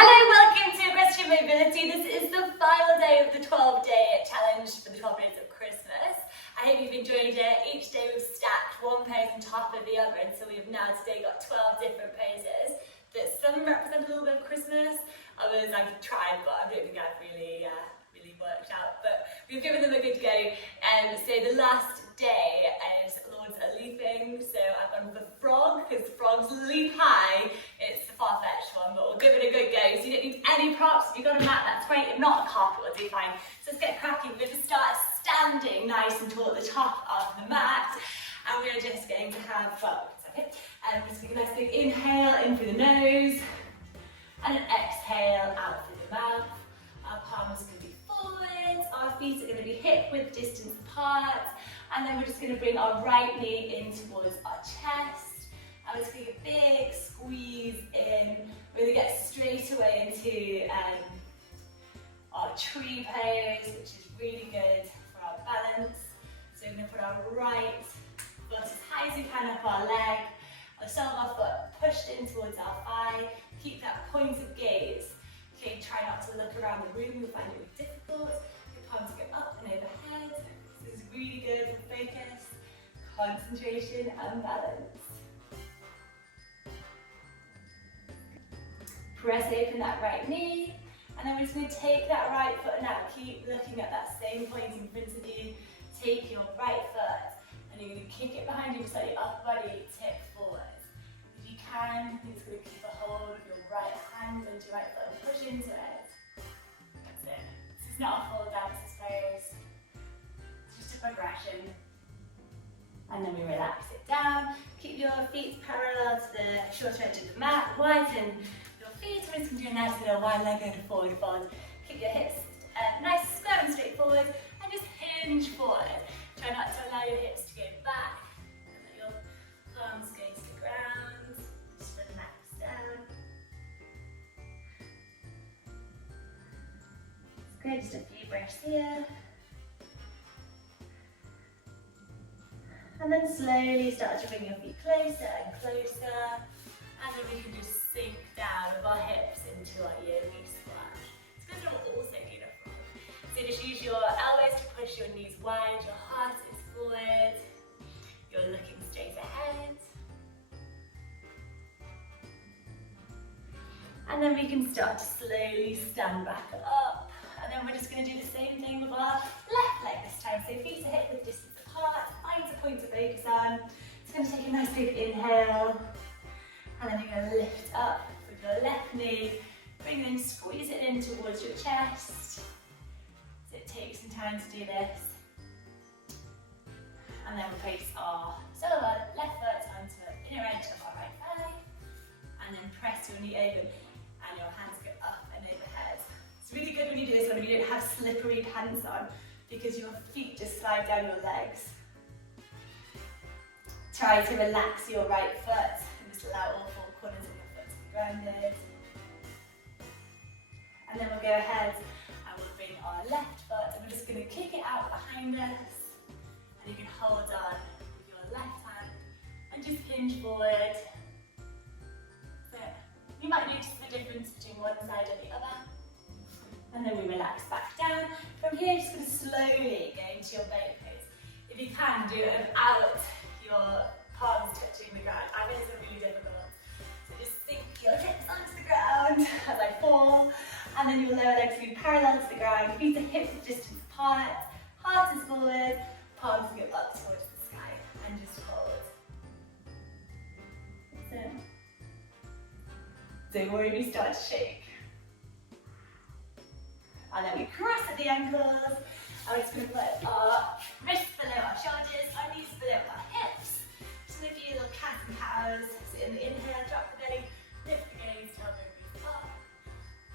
Hello, welcome to Equestrian Mobility. This is the final day of the 12-day challenge for the 12 days of Christmas. I hope you've enjoyed it. Each day we've stacked one pose on top of the other, and so we've now today got 12 different poses that some represent a little bit of Christmas, others I've tried but I don't think I've really worked out, but we've given them a good go. So the last day is Lords are leaping, so I've gone with the frog because frogs leap high. It's a far-fetched one, but we'll give it a good go. So you don't need any props. If you've got a mat, that's great. If not, a carpet will do fine. So let's get cracking. We're going to start standing nice and tall at the top of the mat, and we're just going to have, we're just going to nice big inhale in through the nose, and an exhale out through the mouth. Our palms are going to be forwards, our feet are going to be hip-width distance apart, and then we're just going to bring our right knee in towards our chest, and we're just going to take a big squeeze in, really get straight away into our tree pose, which is really good for our balance. So we're going to put our right foot as high as we can up our leg, the sole of our foot pushed in towards our thigh, keep that point of gaze. Okay, try not to look around the room, you'll find it really difficult. Your palms go up and overhead. This is really good for focus, concentration and balance. Press open that right knee, and then we're just going to take that right foot now. Keep looking at that same point in front of you. Take your right foot, and you're going to kick it behind you, slightly upper body, tip forward. If you can, you're just going to keep a hold of your right hand and your right foot and push into it. That's it. This is not a full dance, I suppose. It's just a progression. And then we relax it down. Keep your feet parallel to the shorter edge of the mat. Widen your feet. We're just going to do a nice little one-legged forward fold. Keep your hips nice, square and straight forward, and just hinge forward. Try not to allow your hips to go back. And let your palms go to the ground. Just relax down. Good, just a few breaths here. And then slowly start to bring your feet closer and closer. And then we can just sink down with our hips into our yogi squat. It's going to also beautiful. So just use your elbows to push your knees wide, your heart is forward, you're looking straight ahead. And then we can start to slowly stand back up. And then we're just going to do the same thing with our left leg this time. So feet are hip-width distance apart, find a point to focus on. It's going to take a nice big inhale. And then you're going to lift up with your left knee. Bring it in, squeeze it in towards your chest. So it takes some time to do this. And then we place our sole of our left foot onto the inner edge of our right thigh. And then press your knee open and your hands go up and overhead. It's really good when you do this when you don't have slippery pants on, because your feet just slide down your legs. Try to relax your right foot and just allow all four corners of your foot to be grounded. And then we'll go ahead and we'll bring our left foot and we're just going to kick it out behind us. And you can hold on with your left hand and just hinge forward. So you might notice the difference between one side and the other. And then we relax back down. From here, just going to slowly go into your boat pose. If you can, do it without your palms touching the ground. I think it's really difficult. So just sink your hips onto the ground as I fall. And then your lower legs will be parallel to the ground. Feet are hip distance apart. Heart is forward. Palms go up towards the sky. And just hold. That's it. Don't worry, we start to shake. And then we cross at the ankles, and we're just going to put our wrists below our shoulders, our knees below our hips. Just going to do a little cat and cows. So in the inhale, drop the belly, lift the gaze, elbow goes up.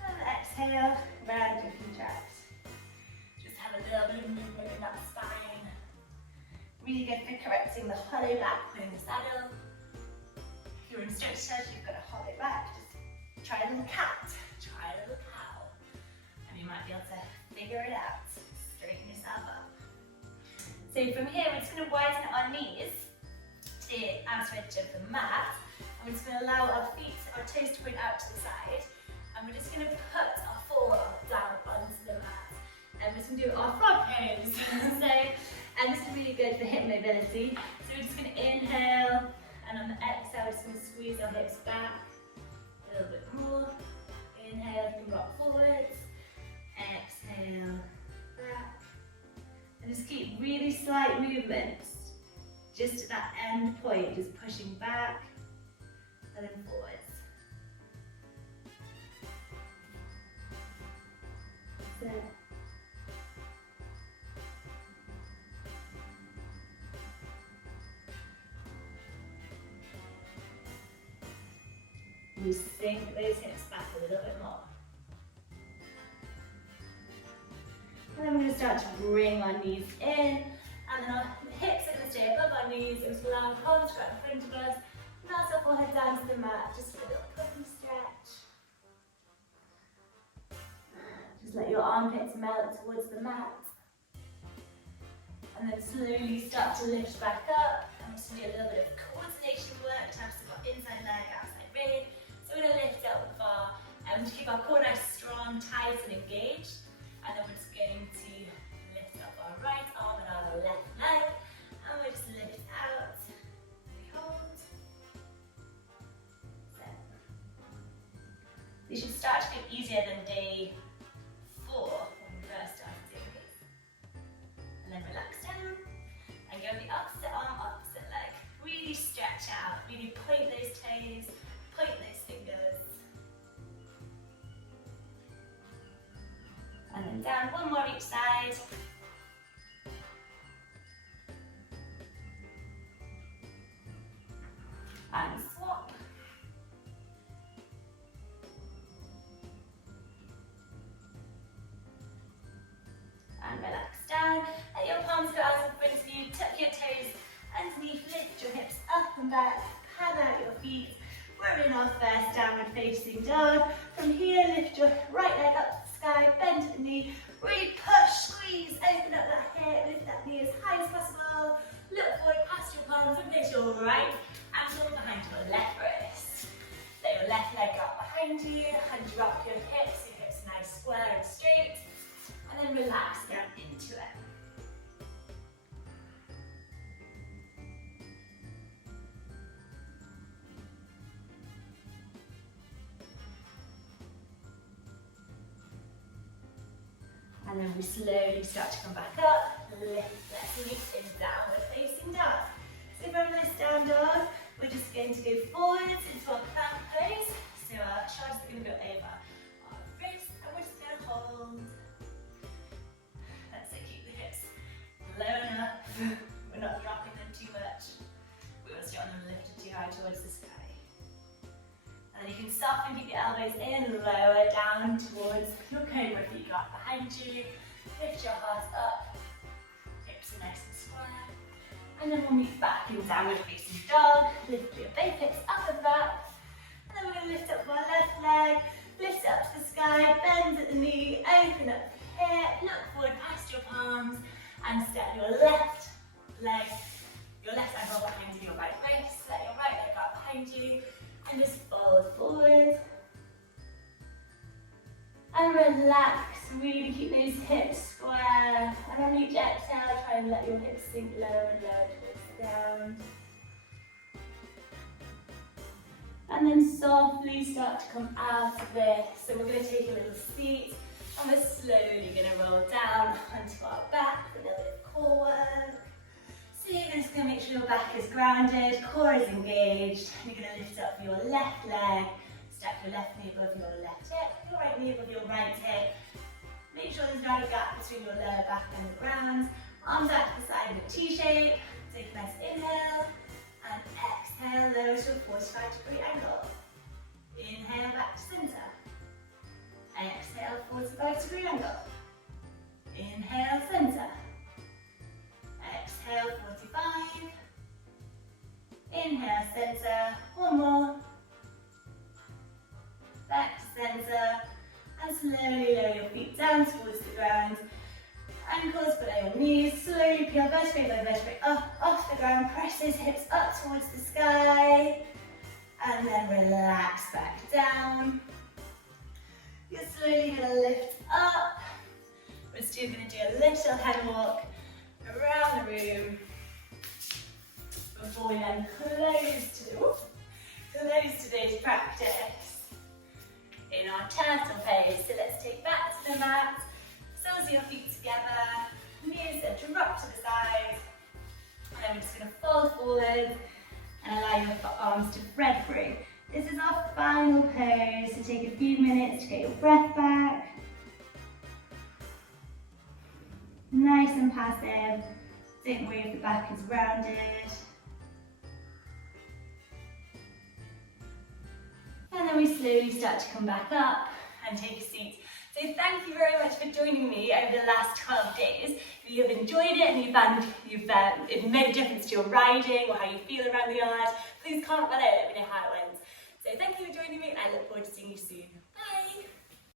And exhale, round and contract. Just have a little bit of movement in that spine. Really good for correcting the hollow back when in the saddle. If you're in stretch stretch, you've got a hollow back. Just try a little cat, try a little cow. You might be able to figure it out. Straighten yourself up. So from here, we're just going to widen our knees to the outer edge of the mat. And we're just going to allow our feet, our toes to point out to the side. And And we're just going to put our forearm down onto the mat. And we're just going to do our frog pose. So, and this is really good for hip mobility. So we're just going to inhale, and on the exhale, we're just going to squeeze our hips back a little bit more. Inhale, you can rock forwards. Exhale, back. And just keep really slight movements. Just at that end point, just pushing back and then forwards. So, we sink those hips back a little bit more. And then we're going to start to bring our knees in, and then our hips are going to stay above our knees, and we'll allow our palms to go in front of us, melt our forehead down to the mat, just a little puppy stretch. Just let your armpits melt towards the mat. And then slowly start to lift back up, and we're just going to do a little bit of coordination work to have our inside leg, outside rib. So we're going to lift up the bar, and to keep our core nice, strong, tight and engaged. And then we're just going to lift up our right arm and our left leg. And we'll just lift out. We hold. So. This should start to get easier than day 4 when we first started doing these. And then relax down. And go the opposite arm, opposite leg. Really stretch out. Really point those toes. Point those fingers. And then down, one more each side. And swap. And relax down. Let your palms go out in front of you. Tuck your toes underneath. Lift your hips up and back. Pad out your feet. We're in our first downward facing dog. From here, lift your right leg up to the sky, bend at the knee, really push, squeeze, open up that hip, lift that knee as high as possible. Look forward past your palms and place your right ankle behind your left wrist. Let your left leg up behind you and drop your hips nice, square and straight. And then relax down into it. And then we slowly start to come back up, lift that knee in downward facing dog. So from this down dog, we're just going to go forwards into our plank pose. So our shoulders are going to go over our wrists, and we're just going to hold. That's it, keep the hips low enough. We're not dropping them too much. We won't want them lifted too high towards the sky. And then you can soften, keep your elbows in, lower down towards your cobra if you got behind you. Lift your heart up, hips are nice and square. And then we'll move back in downward facing dog. Lift your both hips up and back. And then we're going to lift up our left leg, lift it up to the sky, bend at the knee, open up the hip, look forward past your palms, and step your left leg, your left ankle behind your right waist. Let your right leg up behind you. And just fold forward. And relax, really keep those hips square. And on each exhale, try and let your hips sink lower and lower towards the ground. And then softly start to come out of this. So we're going to take a little seat, and we're slowly going to roll down onto our back with a little bit of core work. So you're just going to make sure your back is grounded, core is engaged. You're going to lift up your left leg, step your left knee above your left hip, your right knee above your right hip. Make sure there's not a gap between your lower back and the ground. Arms out to the side in a T shape. Take a nice inhale and exhale, lower to a 45-degree angle. Inhale back to center. Exhale, 45-degree angle. Inhale, center. Exhale, 45. Inhale, center. One more. Back to center. And slowly lower your feet down towards the ground. Ankles below your knees. Slowly peel vertebrae by vertebrae up off the ground. Press those hips up towards the sky. And then relax back down. You're slowly going to lift up. We're still going to do a little hen walk around the room before we then close today's practice in our turtle pose. So let's take back to the mat, soles of your feet together, knees are drop to the side, and then we're just going to fold forward and allow your arms to spread through. This is our final pose, so take a few minutes to get your breath back. Nice and passive, don't worry if the back is rounded. And then we slowly start to come back up and take a seat. So thank you very much for joining me over the last 12 days. If you have enjoyed it and you found it made a difference to your riding or how you feel around the yard, please comment below, let me know how it went. So thank you for joining me and I look forward to seeing you soon.